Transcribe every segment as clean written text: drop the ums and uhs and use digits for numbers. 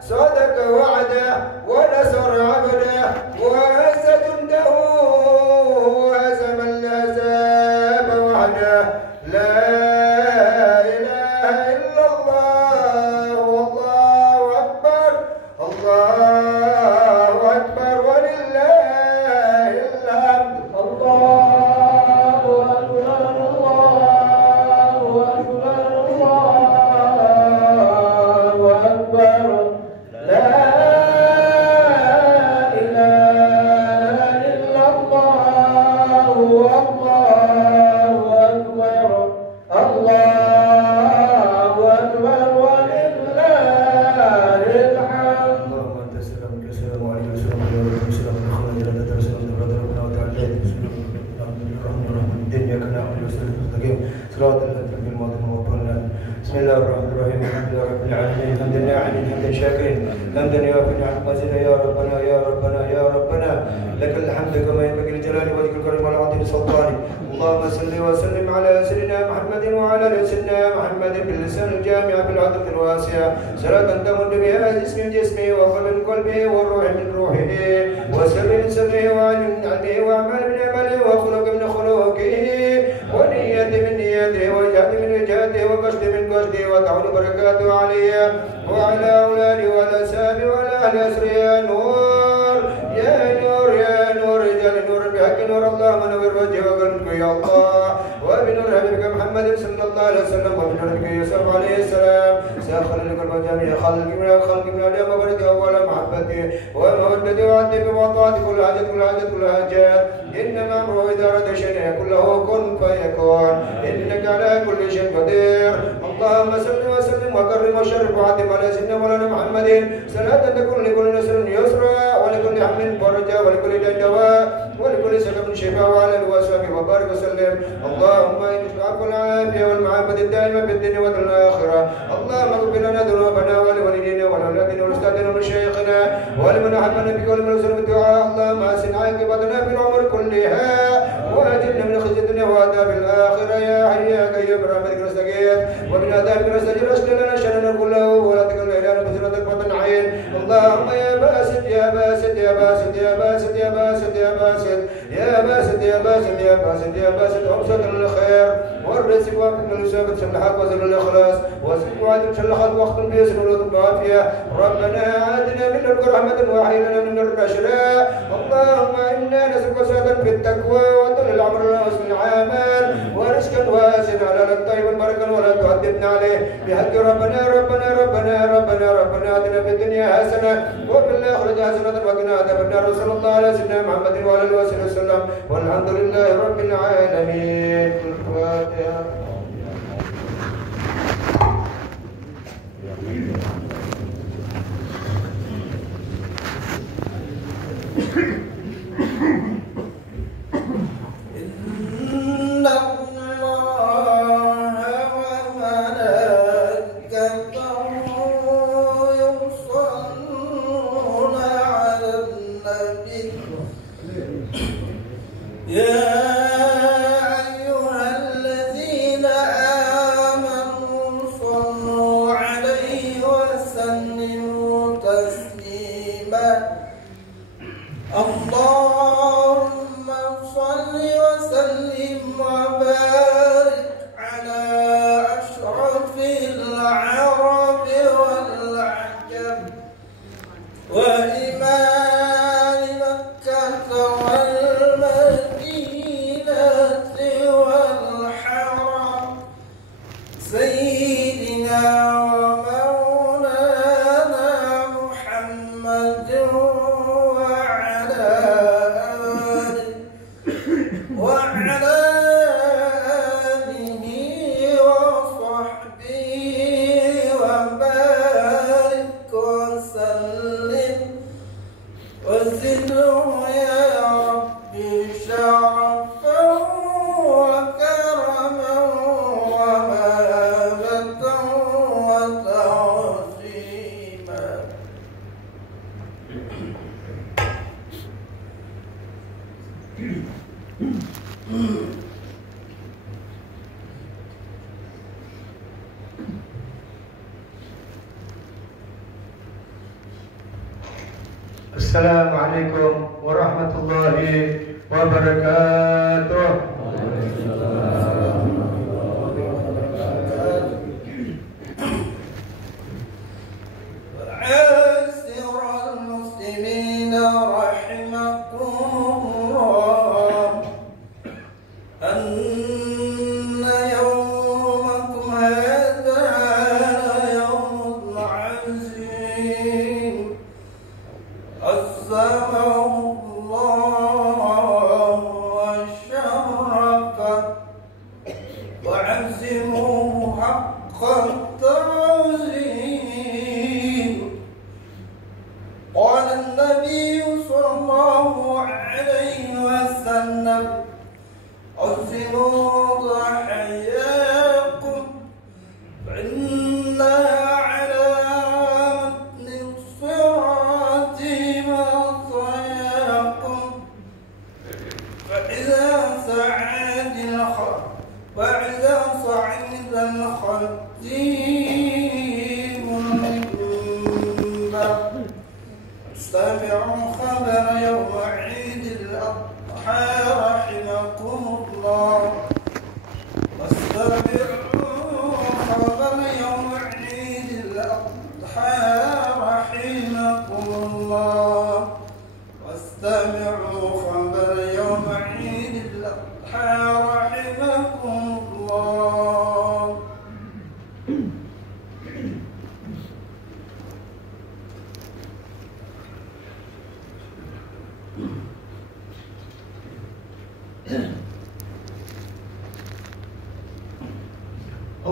صدق وعده ونصر عبده وعز جنده وهزم الأحزاب وحده. لا إله إلا الله والله أكبر الله أكبر ولله الحمد. الله أكبر الله أكبر الله أكبر. لا إله إلا الله والله أكبر الله أكبر ولله الحمد. اللهم أنت السلام منك السلام وعليك السلام ورحمة السلام ورحمة الله وبركاته. الدنيا كنا نعبد ونستعين صراط الذين الماضين وضلنا. بسم الله الرحمن الرحيم. الحمد لله رب العالمين حمدا ناعما حمدا شاكرين حمدا يوافي نعمة مزيدا. يا ربنا يا ربنا يا ربنا لك الحمد كما ينبغي لجلال وجهك الكريم والعظيم سلطانك. اللهم صل وسلم على سيدنا محمد وعلى ال سيدنا محمد باللسان الجامع بالعدد الواسع صلاة تمد بها جسم جسمه وقلب قلبه والروح من روحه وسر من سره وعلم من علمه وأعمال من عمله وخلق من خلقه ونية من نيته وجهد من وجهته وقصد من قصده وتعود بركاته عليه وعلى أولاده وعلى أصحابه وعلى أهل أسره. يا نور يا نور يا نور اجعل نور بحق نور الله منور وجهه وقلبك يا الله وبنور حبيبك محمد صلى الله عليه وسلم وبنور نبيك يوسف عليه السلام ساخر لك الجميع خلق من اليوم وبركه أول محبته ومودته وعدته وطاعته كل حاجة كل حاجة كل حاجات. إنما أمره إذا أراد شيئا يقول له كن فيكون إنك على كل شيء قدير. اللهم صل وسلم وكرم وشرف وعظم على سيدنا مولانا محمد صلاة تكون لكل نصر يسرا ولكل هم فرجا ولكل دواء ولكل سلام شفاء وعلى اله وصحبه وبارك وسلم. اللهم انك العفو والعافيه والمعافاه الدائمه في الدنيا والاخره. اللهم اغفر لنا ذنوبنا ولوالدينا ولأولادنا ولأستاذنا ولشيخنا ولمن احبنا بك ولمن ارسل بالدعاء. اللهم احسن عاقبتنا في الامور كلها واجرنا من خزي الدنيا وعذاب الاخره. يا حي يا قيوم برحمتك نستغيث ومن عذابك نستجير. اشكر لنا شرنا كله ولا تكلنا الى بصيرة طرفة عين. اللهم يا باسط يا باسط يا باسط يا باسط يا باسط يا باسط يا باسط يا باسط يا باسط يا باسط ابسط الخير والرزق وابن السابق شمل الحق وزل الاخلاص وسلم وعدم شل الخلق واختم بيسر ولطف وعافيه. ربنا اتنا من لدنك رحمه وحي لنا من الرشدا. اللهم انا نسالك سعاده في التقوى وطول العمر وحسن العمل ورزقا واسعا على الطيب البركه ولا تؤدبنا عليه بحق ربنا ربنا ربنا ربنا ربنا اتنا في الدنيا حسنه وفي الاخره حسنه وقنا عذاب النار. صلى الله على سيدنا محمد وعلى اله وصحبه وسلم والحمد لله رب العالمين. الفاتحه. Assalamualaikum warahmatullahi wabarakatuh.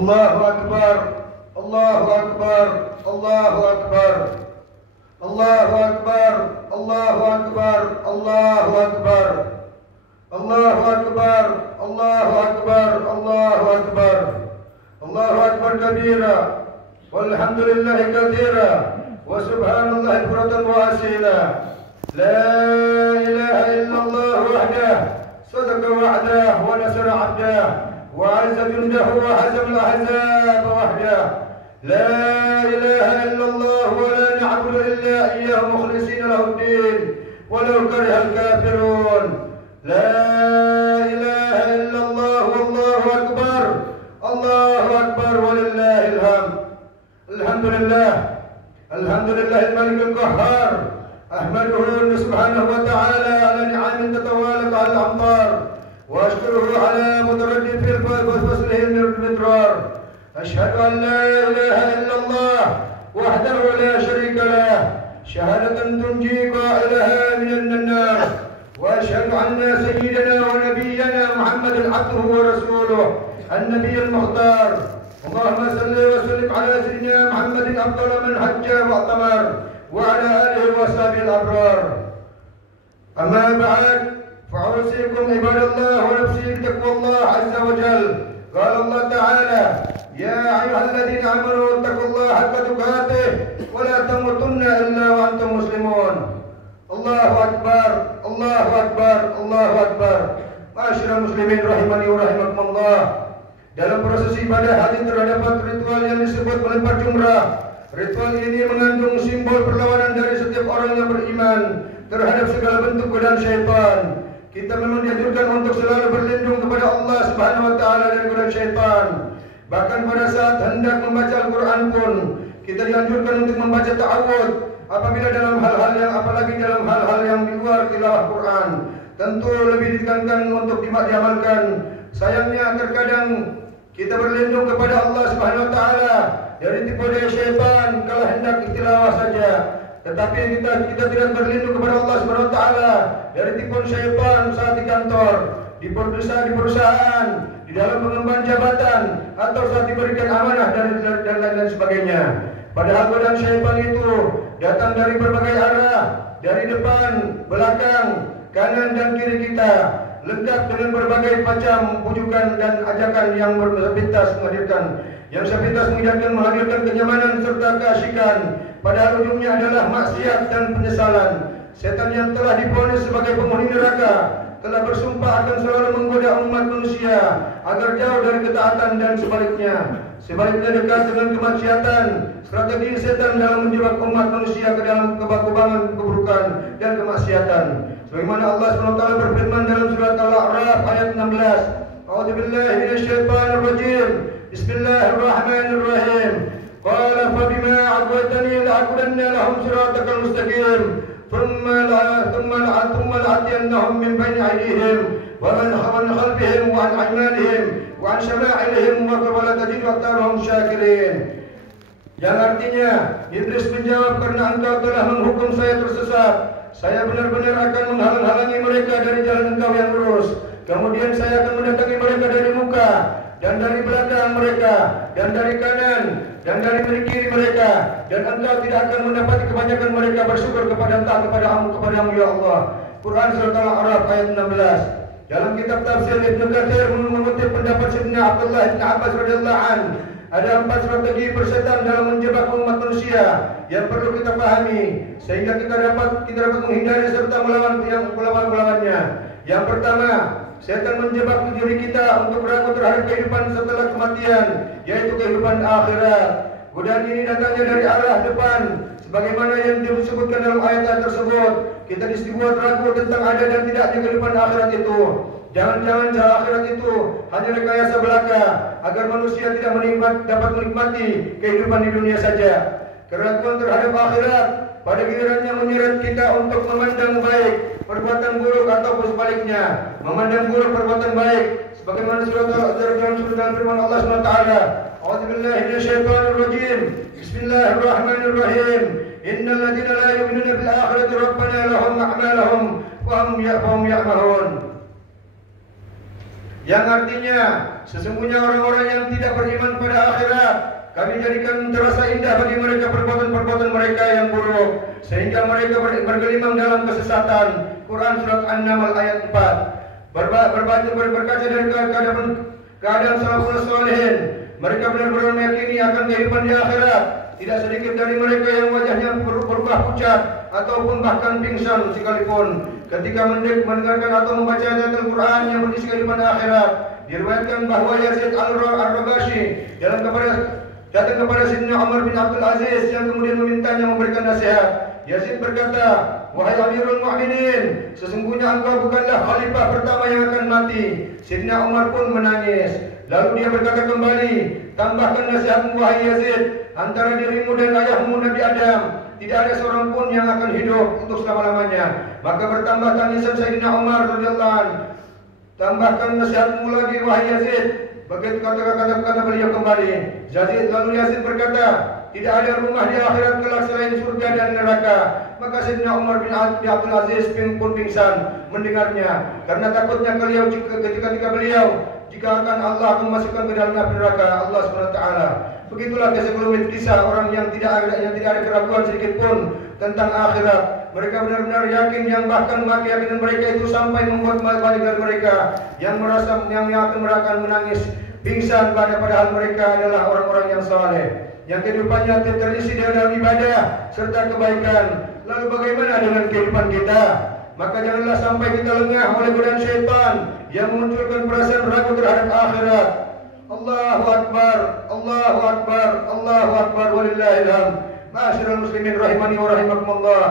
Allahu Akbar, Allahu Akbar, Allahu Akbar, Allahu Akbar, Allahu Akbar, Allahu Akbar, Allahu Akbar, Allahu Akbar, Allahu Akbar, Allahu Akbar kabira, walhamdulillahi katsira, wa subhanallahi bukratan wa asila. La ilaha illallah wahdah, sadaqa wa'dah wa nasara 'abdah. وعز جنده وهزم الأحزاب وحده. لا إله إلا الله ولا نعبد إلا إياه مخلصين له الدين ولو كره الكافرون. لا إله إلا الله والله أكبر، الله أكبر ولله الحمد. الحمد لله، الحمد لله الملك القهار، أحمده سبحانه وتعالى على نعم تتوالد على الأمطار، واشكره على متردد في فصله المدرار. اشهد ان لا اله الا الله وحده لا شريك له شهادة تنجي قائلها من النار، واشهد ان سيدنا ونبينا محمد عبده ورسوله النبي المختار. اللهم صل وسلم على سيدنا محمد افضل من حج واعتمر وعلى اله وصحبه الابرار. اما بعد، فأوصيكم عباد الله ونفسي بتقوى الله عز وجل. قال الله تعالى: يا أيها الذين آمنوا اتقوا الله حق تقاته ولا تموتن إلا وأنتم مسلمون. الله أكبر، الله أكبر، الله أكبر. Ma'asyiral muslimin rahimani wa rahimakumullah. Dalam prosesi ibadah haji terdapat ritual yang disebut melempar jumrah. Ritual ini mengandung simbol perlawanan dari setiap orang yang beriman terhadap segala bentuk godaan syaitan. Kita memang dianjurkan untuk selalu berlindung kepada Allah Subhanahu wa taala dari godaan syaitan. Bahkan pada saat hendak membaca Al-Qur'an pun kita dianjurkan untuk membaca ta'awudz apabila dalam hal-hal yang apalagi dalam hal-hal yang di luar tilawah Quran. Tentu lebih ditekankan untuk diamalkan. Sayangnya terkadang kita berlindung kepada Allah Subhanahu wa taala dari tipu daya syaitan kalau hendak tilawah saja. Tetapi kita tidak berlindung kepada Allah Subhanahu wa taala dari tipuan syaitan saat di kantor, di perusahaan, di dalam pengemban jabatan, atau saat diberikan amanah dan lain-lain sebagainya. Padahal godaan syaitan itu datang dari berbagai arah, dari depan, belakang, kanan dan kiri kita, lengkap dengan berbagai macam bujukan dan ajakan yang sepintas menghadirkan kenyamanan serta keasyikan. Padahal ujungnya adalah maksiat dan penyesalan. Setan yang telah divonis sebagai penghuni neraka telah bersumpah akan selalu menggoda umat manusia agar jauh dari ketaatan dan sebaliknya. Sebaliknya dekat dengan kemaksiatan, strategi setan dalam menjebak umat manusia ke dalam kebakubangan, keburukan dan kemaksiatan. Sebagaimana Allah SWT berfirman dalam surat Al-A'raf ayat 16. A'udzubillahi minasyaitonir rajim. Bismillahirrahmanirrahim. Qala fa bima 'adwatani la'aqudanna lahum siratal mustaqim. Thumma la'atiyannahum min bayni aydihim wa min khalfihim wa an aymanihim wa an shama'ilihim wa la tajidu aktharahum syakirin. Yang artinya, Iblis menjawab, karena engkau telah menghukum saya tersesat, saya benar-benar akan menghalang-halangi mereka dari jalan engkau yang lurus. Kemudian saya akan mendatangi mereka dari muka dan dari belakang mereka dan dari kanan dan dari kiri mereka, dan engkau tidak akan mendapati kebanyakan mereka bersyukur kepada kepadamu ya Allah. Quran surat Al-A'raf ayat 16. Dalam kitab tafsir Ibnu Katsir mengutip pendapat Sayyidina Abdullah bin Abbas radhiyallahu an, ada 4 strategi persetan dalam menjebak umat manusia yang perlu kita pahami sehingga kita dapat menghindari serta melawan-lawannya. Yang pertama, setan menjebak diri kita untuk ragu terhadap kehidupan setelah kematian, yaitu kehidupan akhirat. Godaan ini datangnya dari arah depan, sebagaimana yang disebutkan dalam ayat tersebut. Kita dibuat ragu tentang ada dan tidaknya kehidupan akhirat itu. Jangan-jangan akhirat itu hanya rekayasa belaka agar manusia tidak dapat menikmati kehidupan di dunia saja. Keraguan terhadap akhirat pada gilirannya menyeret kita untuk memandang baik perbuatan buruk ataupun sebaliknya, memandang buruk perbuatan baik, sebagaimana dalam surah firman Allah SWT. A'udzubillahi minasyaitonir rajim. Bismillahirrahmanirrahim. Innal ladzina la yu'minuna bil akhirati rabbana lahum a'malahum wa hum ya'mahun. Yang artinya, sesungguhnya orang-orang yang tidak beriman pada akhirat, kami jadikan terasa indah bagi mereka perbuatan-perbuatan mereka yang buruk, sehingga mereka bergelimang dalam kesesatan. Quran surat An-Naml ayat 4. Berkaca dari keadaan salafus salihin, mereka benar-benar meyakini akan kehidupan di akhirat. Tidak sedikit dari mereka yang wajahnya berubah pucat ataupun bahkan pingsan sekalipun ketika mendengarkan atau membaca ayat Al-Quran yang berisi kehidupan akhirat. Diriwayatkan bahwa Yazid al-Rabashi datang kepada Sayyidina Umar bin Abdul Aziz yang kemudian memintanya memberikan nasihat. Yazid berkata, "Wahai Amirul Mukminin, sesungguhnya engkau bukanlah khalifah pertama yang akan mati." Sayyidina Umar pun menangis. Lalu dia berkata kembali, "Tambahkan nasihatmu wahai Yazid, antara dirimu dan ayahmu Nabi Adam tidak ada seorang pun yang akan hidup untuk selama-lamanya." Maka bertambah tangisan Sayyidina Umar radhiyallahu anhu. "Tambahkan nasihatmu lagi wahai Yazid." Begitu kata beliau kembali. Lalu Yazid berkata, "Tidak ada rumah di akhirat kelak selain surga dan neraka." Maka Sayyidina Umar bin Abdul Aziz pun pingsan mendengarnya, karena takutnya ketika beliau jika Allah akan memasukkan ke dalam neraka Allah SWT. Begitulah sekelumit kisah orang yang tidak ada keraguan sedikit pun tentang akhirat. Mereka benar-benar yakin, yang bahkan keyakinan mereka itu sampai membuat banyak dari mereka yang akan menangis pingsan, padahal mereka adalah orang-orang yang saleh, yang kehidupannya terisi dalam ibadah serta kebaikan. Lalu bagaimana dengan kehidupan kita? Maka janganlah sampai kita lengah oleh godaan syaitan yang memunculkan perasaan ragu terhadap akhirat. Allahu Akbar, Allahu Akbar, Allahu Akbar, walillahil hamd. Ma'asyiral muslimin rahimani wa rahimakumullah.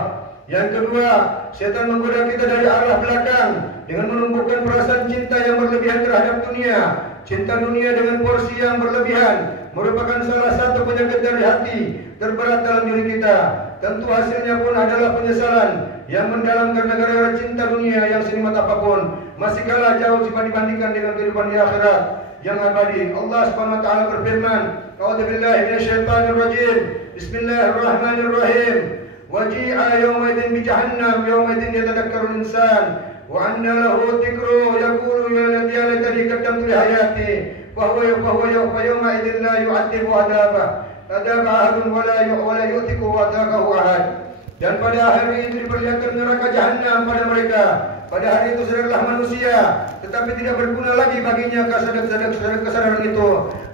Yang kedua, syaitan menggoda kita dari arah belakang dengan menumbuhkan perasaan cinta yang berlebihan terhadap dunia. Cinta dunia dengan porsi yang berlebihan merupakan salah satu penyakit dari hati terberat dalam diri kita. Tentu hasilnya pun adalah penyesalan yang mendalam karena gara-gara cinta dunia yang senikmat apapun masih kalah jauh jika dibandingkan dengan kehidupan di akhirat yang abadi. Allah Subhanahu wa taala berfirman, "A'udzubillahi minasyaitonir rajim. Bismillahirrahmanirrahim. Waji'a yawmaidin bi jahannam yawmaidin yatadakkarul insan wa anna lahu dhikru yaqulu ya laitani qaddamtu li hayati wa huwa yawma idin la yu'adhibu adaba ahadun wa la yu'tiku wadaqahu ahad." Dan pada hari itu diperlihatkan neraka jahanam pada mereka. Pada hari itu sadarlah manusia, tetapi tidak berguna lagi baginya kesadaran itu.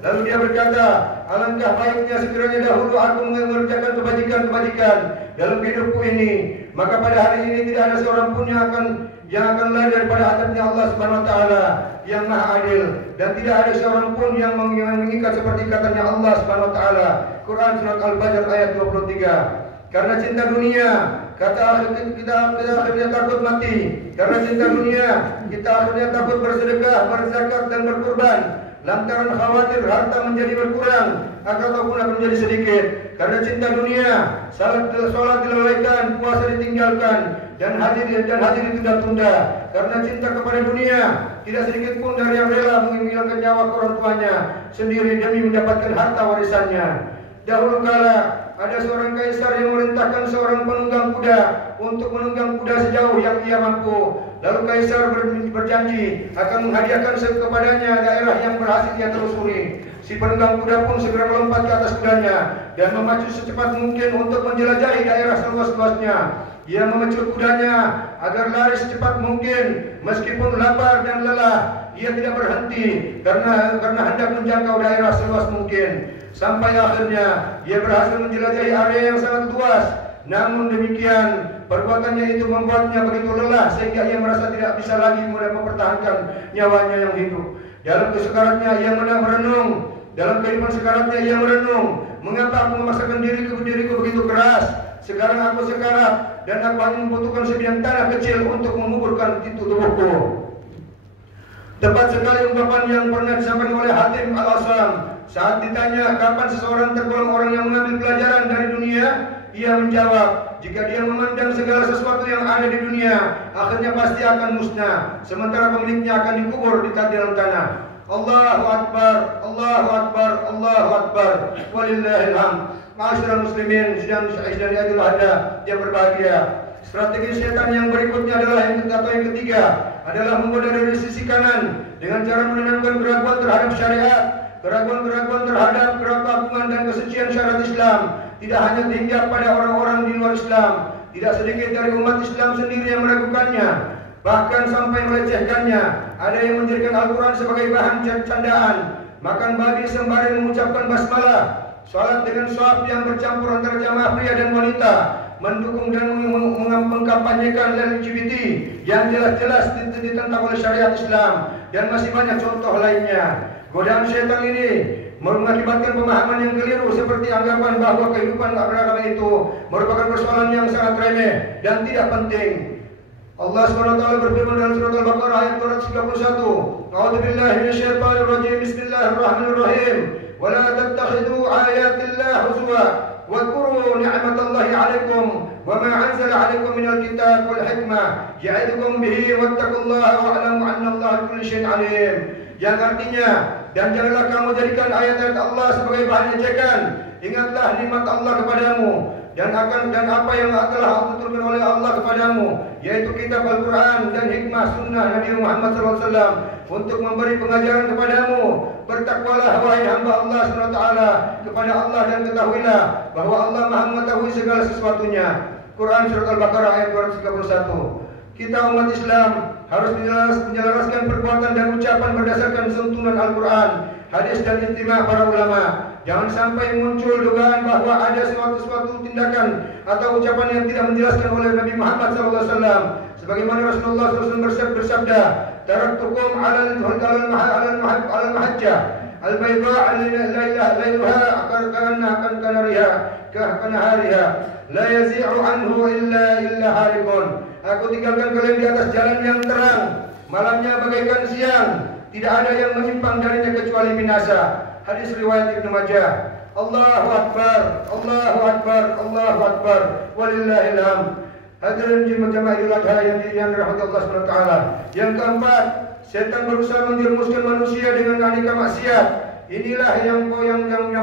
Lalu dia berkata, alangkah baiknya sekiranya dahulu aku mengerjakan kebajikan-kebajikan dalam hidupku ini, maka pada hari ini tidak ada seorang pun yang akan lari daripada adabnya Allah Subhanahu wa taala yang Maha Adil, dan tidak ada seorang pun yang mengikat seperti katanya Allah Subhanahu wa taala. Quran surat Al-Fajr ayat 23. Karena cinta dunia, kita akhirnya takut mati. Karena cinta dunia, kita akhirnya takut bersedekah, berzakat dan berkurban. Lantaran khawatir harta menjadi berkurang ataupun akan menjadi sedikit. Karena cinta dunia, salat dilalaikan, puasa ditinggalkan, dan hadir ditunda-tunda. Karena cinta kepada dunia, tidak sedikit pun dari yang rela menghilangkan nyawa orang tuanya sendiri demi mendapatkan harta warisannya. Dahulu kala ada seorang kaisar yang memerintahkan seorang penunggang kuda untuk menunggang kuda sejauh yang ia mampu. Lalu kaisar berjanji akan menghadiahkan kepadanya daerah yang berhasil ia telusuri. Si penunggang kuda pun segera melompat ke atas kudanya dan memacu secepat mungkin untuk menjelajahi daerah seluas-luasnya. Ia memacu kudanya agar lari secepat mungkin, meskipun lapar dan lelah. Ia tidak berhenti karena hendak menjangkau daerah seluas mungkin. Sampai akhirnya ia berhasil menjelajahi area yang sangat luas. Namun demikian, perbuatannya itu membuatnya begitu lelah sehingga ia merasa tidak bisa lagi mempertahankan nyawanya yang hidup. Dalam kesekaratnya ia merenung. Dalam kehidupan sekaratnya ia merenung. Mengapa aku memaksakan diriku begitu keras? Sekarang aku sekarat dan aku hanya membutuhkan sebidang tanah kecil untuk menguburkan tubuhku. Tepat sekali ungkapan yang pernah disampaikan oleh Hatim Al-Asam saat ditanya kapan seseorang tergolong orang yang mengambil pelajaran dari dunia. Ia menjawab, jika dia memandang segala sesuatu yang ada di dunia, akhirnya pasti akan musnah, sementara pemiliknya akan dikubur di dalam tanah. Allahu Akbar, Allahu Akbar, Allahu Akbar, walillahil hamd. Ma'asyiral muslimin dan idul adha yang berbahagia. Strategi setan yang berikutnya adalah yang ketiga adalah menggoda dari sisi kanan dengan cara menanamkan keraguan terhadap syariat, keraguan terhadap keagungan dan kesucian syariat Islam. Tidak hanya tinggal pada orang-orang di luar Islam, tidak sedikit dari umat Islam sendiri yang meragukannya, bahkan sampai melecehkannya. Ada yang menjadikan Al-Quran sebagai bahan candaan, makan babi sembari mengucapkan basmalah, salat dengan shaf yang bercampur antara jamaah pria dan wanita, mendukung dan mengkampanyekan LGBT yang jelas-jelas ditentang oleh syariat Islam, dan masih banyak contoh lainnya. Godaan syaitan ini mengakibatkan pemahaman yang keliru seperti anggapan bahwa kehidupan beragama itu merupakan persoalan yang sangat remeh dan tidak penting. Allah SWT berfirman dalam surat Al-Baqarah ayat 231, A'udzubillahi minasyaitonir rajim. Bismillahirrahmanirrahim. Wa la tattakhidhu ayatillah huzwa wa dhkuru ni'matallahi 'alaikum wa ma 'anzala 'alaikum minal kitab wal hikmah ya'idukum bihi wattaqullaha wa'lamu 'annallaha bikulli syai'in 'alim. Yang artinya, dan janganlah kamu jadikan ayat-ayat Allah sebagai bahan ejekan. Ingatlah nikmat Allah kepadamu dan apa yang telah diturunkan oleh Allah kepadamu, yaitu kitab Al-Quran dan hikmah sunnah Nabi Muhammad SAW untuk memberi pengajaran kepadamu. Bertakwalah wahai hamba Allah SWT kepada Allah dan ketahuilah bahwa Allah Maha mengetahui segala sesuatunya. Quran surat Al-Baqarah ayat 231. Kita umat Islam harus menjelaskan perbuatan dan ucapan berdasarkan tuntunan Al-Quran, hadis dan ijtima' para ulama. Jangan sampai muncul dugaan bahwa ada suatu tindakan atau ucapan yang tidak menjelaskan oleh Nabi Muhammad SAW. Sebagaimana Rasulullah SAW bersabda, taraktukum alal mahajjah al-bayda lailuha kanahariha la yazi'u anhu illa haribun. Aku tinggalkan kalian di atas jalan yang terang, malamnya bagaikan siang, tidak ada yang menyimpang darinya kecuali binasa. Hadis riwayat Ibnu Majah. Allahu Akbar, Allahu Akbar, Allahu Akbar, walillahil hamd. Hadirin jemaah Idul Adha yang dirahmati Allah SWT. Yang keempat, setan berusaha menjerumuskan manusia dengan aneka maksiat. Inilah yang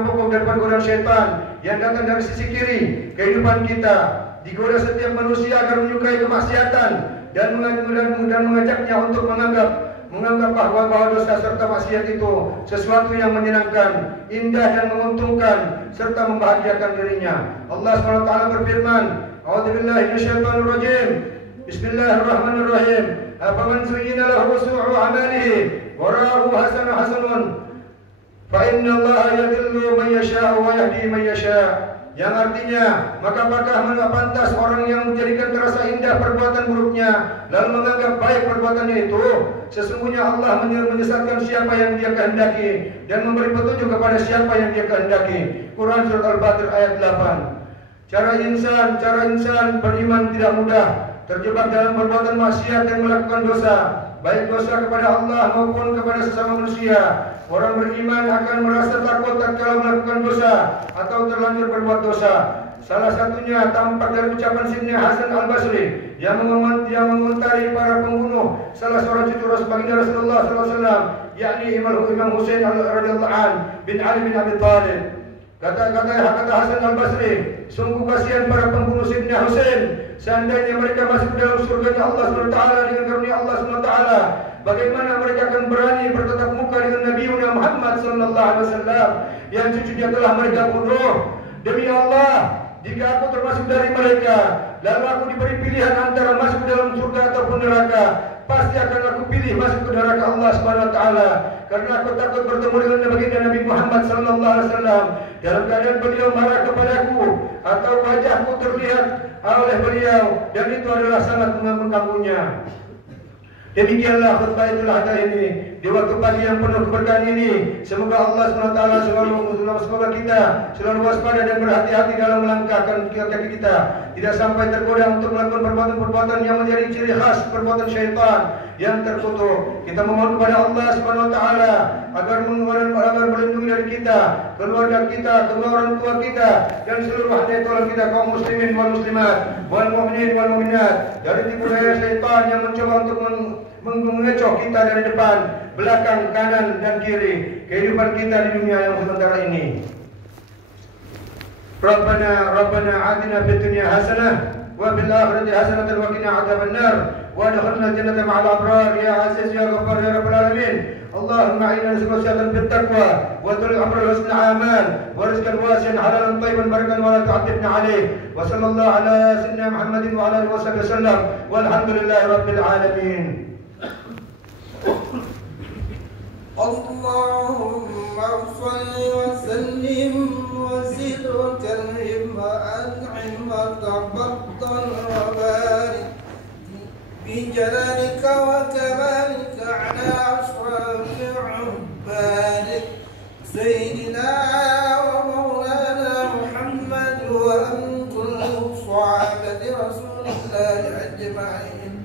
pokok daripada godaan setan yang datang dari sisi kiri kehidupan kita. Digoda setiap manusia agar menyukai kemaksiatan dan mengajaknya untuk menganggap bahwa dosa serta maksiat itu sesuatu yang menyenangkan, indah dan menguntungkan serta membahagiakan dirinya. Allah SWT berfirman, A'udzubillahi minasyaitonir rajim. Bismillahirrahmanirrahim. Afaman zuyyina lahu su'u 'amalihi wa ra'ahu hasanun Fa inna Allah yadillu man yasha wa yahdi man yasha. Yang artinya, maka apakah pantas orang yang menjadikan terasa indah perbuatan buruknya lalu menganggap baik perbuatannya itu? Sesungguhnya Allah menyesatkan siapa yang Dia kehendaki dan memberi petunjuk kepada siapa yang Dia kehendaki. Quran surat Al-Fatir ayat 8. Cara insan beriman tidak mudah, terjebak dalam perbuatan maksiat dan melakukan dosa, baik dosa kepada Allah maupun kepada sesama manusia. Orang beriman akan merasa takut tatkala melakukan dosa atau terlanjur berbuat dosa. Salah satunya tampak dari ucapan Sayyidina Hasan Al-Basri yang mengomentari para pembunuh salah seorang cucu baginda Rasulullah SAW, yakni Imam Husain radhiyallahu an bin Ali bin Abi Thalib. Kata Hasan Al-Basri, sungguh kasihan para pembunuh Sayyidina Husain. Seandainya mereka masuk dalam surganya Allah SWT dengan karunia Allah SWT, bagaimana mereka akan berani bertatap muka dengan Nabi Muhammad SAW yang cucunya telah mereka bunuh? Demi Allah, jika aku termasuk dari mereka, lalu aku diberi pilihan antara masuk dalam surga ataupun neraka, pasti akan aku pilih masuk ke neraka Allah SWT, karena aku takut bertemu dengan baginda Nabi Muhammad SAW dalam keadaan beliau marah kepadaku atau wajahku terlihat oleh beliau, dan itu adalah sangat mengganggunya. Demikianlah khutbah Idul Adha ini di waktu pagi yang penuh keberkahan ini. Semoga Allah SWT semoga kita selalu waspada dan berhati-hati dalam melangkahkan kaki kita, tidak sampai tergoda untuk melakukan perbuatan-perbuatan yang menjadi ciri khas perbuatan syaitan yang terkutuk. Kita memohon kepada Allah SWT agar melindungi dari kita, keluarga kita, kedua orang tua kita, dan seluruh hadiah tolong kita kaum muslimin wal muslimat wal mu'minin wal mu'minat dari tipu daya syaitan yang mencoba untuk mengecoh kita dari depan, belakang, kanan, dan kiri kehidupan kita di dunia yang sementara ini. Rabbana atina fid dunya hasanah wa fil akhirati hasanatan wa qina adzabannar wa adkhilna jannata ma'al abrar ya aziz ya ghaffar ya rabbal alamin. Allahumma inna nas'aluka syatan fit taqwa wa tulil amri husnul amal wa rizqan wasi'an halalan tayyiban barakan wa la tu'addibna alayh. Wa sallallahu ala sayyidina Muhammadin wa ala alihi wasallam walhamdulillahi rabbil alamin. Allahumma salli wa sallim wa zid wa karrim wa an'im wa tabaddal wa barik bi jalalika wa kamalika ala asrafi ubadik sayyidina wa maulana Muhammad wa an kullu sahabati rasulillahi ajma'in.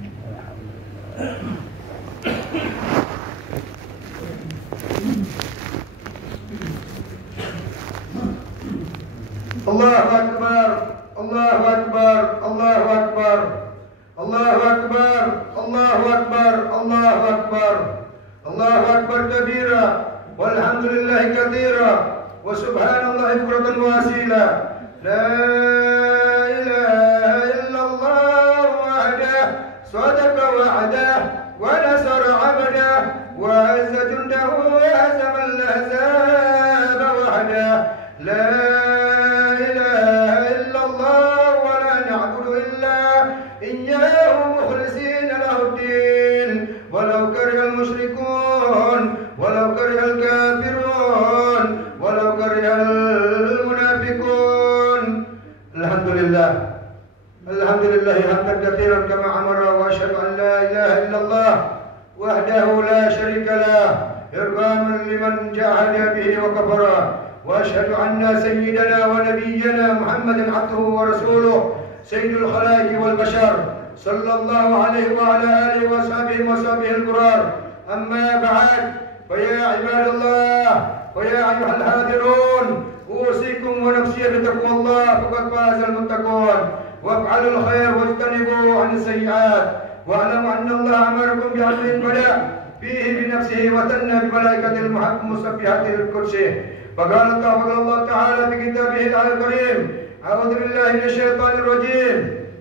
Allahu Akbar, Allahu Akbar, Allahu Akbar, Allahu Akbar, Allahu Akbar, Allahu Akbar, Allahu Akbar kabira, walhamdulillahi katsira, wa subhanallahi bukratan wa asila. La ilaha illallah wahdah, sadaqa wa'dah, wa nasara 'abdah, wa azza jundahu wa hazama al-ahzab wahdah. La إياه مخلصين له الدين ولو كره المشركون ولو كره الكافرون ولو كره المنافقون. الحمد لله حمدا كثيرا كما أمر، وأشهد أن لا إله إلا الله وحده لا شريك له إرغاما لمن جاهد به وكفر، وأشهد أن سيدنا ونبينا محمدا عبده ورسوله سيد الخلائق والبشر صلى الله عليه وعلى آله وصحبه الكرام. أما بعد، فيا عباد الله ويا أيها الحاضرون، أوصيكم ونفسي بتقوى الله فقد فاز المتقون. وافعلوا الخير واجتنبوا عن السيئات، واعلموا أن الله أمركم بعدل بدأ فيه بنفسه وثنى بملائكته المسبحات القدسيه. فقال الله تعالى في كتابه الكريم: أعوذ بالله من الشيطان الرجيم،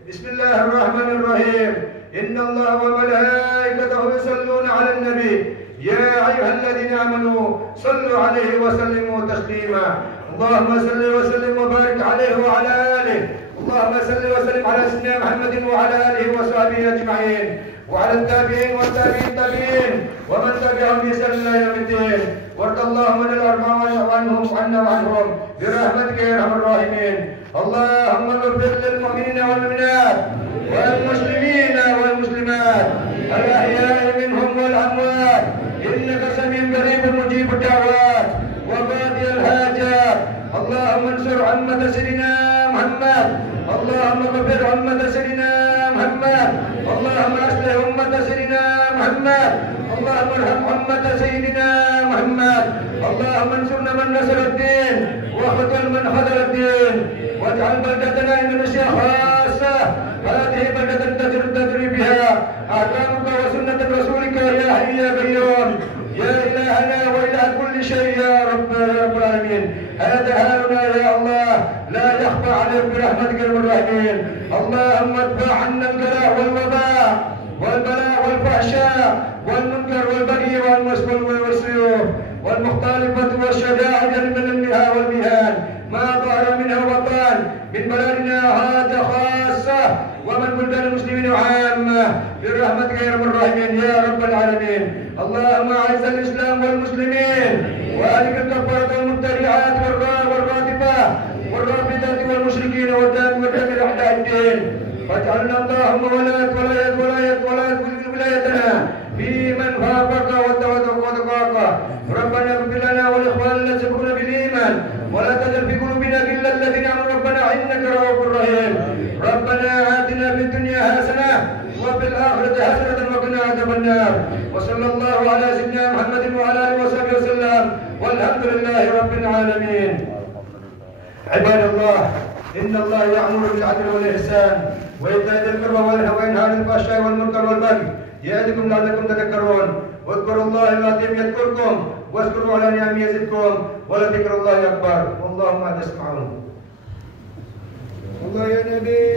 بسم الله الرحمن الرحيم. إن الله وملائكته يصلون على النبي يا أيها الذين آمنوا صلوا عليه وسلموا تسليما. اللهم صل وسلم وبارك عليه وعلى آله. اللهم صل وسلم على سيدنا محمد وعلى آله وصحبه أجمعين وعلى التابعين والتابعين التابعين ومن تبعهم بإحسان إلى يوم الدين وارض اللهم عن الأربعة عنهم عنا وعنهم برحمتك يا أرحم الراحمين. اللهم اغفر للمؤمنين والمؤمنات والمسلمين والمسلمات الأحياء منهم والأموات إنك سميع قريب مجيب الدعوات وقاضي الحاجات. اللهم انصر أمة سيدنا محمد. اللهم اغفر أمة سيدنا محمد. اللهم أصلح أمة سيدنا محمد. اللهم ارحم أمة سيدنا محمد. اللهم انصرنا من نصر الدين واخذل من خذل الدين واجعل بلدتنا من أشياء خاصة هذه بلدة تجري بها أحكامك وسنة رسولك يا حي يا قيوم يا إلهنا وإله كل شيء يا رب العالمين. هذا حالنا يا الله لا يخفى عليك برحمتك يا الراحمين. اللهم ادفع عنا البلاء والوباء والبلاء والفحشاء والمنكر والبغي والسيوف والمختلفة والشدائد من المهى والمهان ما ظهر منها وبطن من بلدنا هذا خاصة ومن بلدان المسلمين عامة برحمتك يا رب الراحمين يا رب العالمين. اللهم أعز الإسلام والمسلمين وأهلك الكفارة والمبتدعات والرافضة والمشركين والدم أعداء الدين. واجعلنا اللهم ولاية ولايتنا في من فاقك وتقاك. ربنا اغفر لنا ولإخواننا الذين سبقونا بالإيمان ولا تجعل في قلوبنا غلا الذين آمنوا ربنا إنك رؤوف رحيم. ربنا آتنا في الدنيا حسنة وفي الآخرة حسنة وقنا عذاب النار. وصلى الله على سيدنا محمد وعلى آله وصحبه وسلم والحمد لله رب العالمين. عباد الله إن الله يأمر بالعدل والإحسان وإيتاء ذي القربى وينهى عن الفحشاء والمنكر والبغي يعظكم لعلكم تذكرون. واذكروا الله العظيم يذكركم واذكروا على نعمه يزدكم ولذكر الله أكبر والله ما تسمعون. الله يا نبي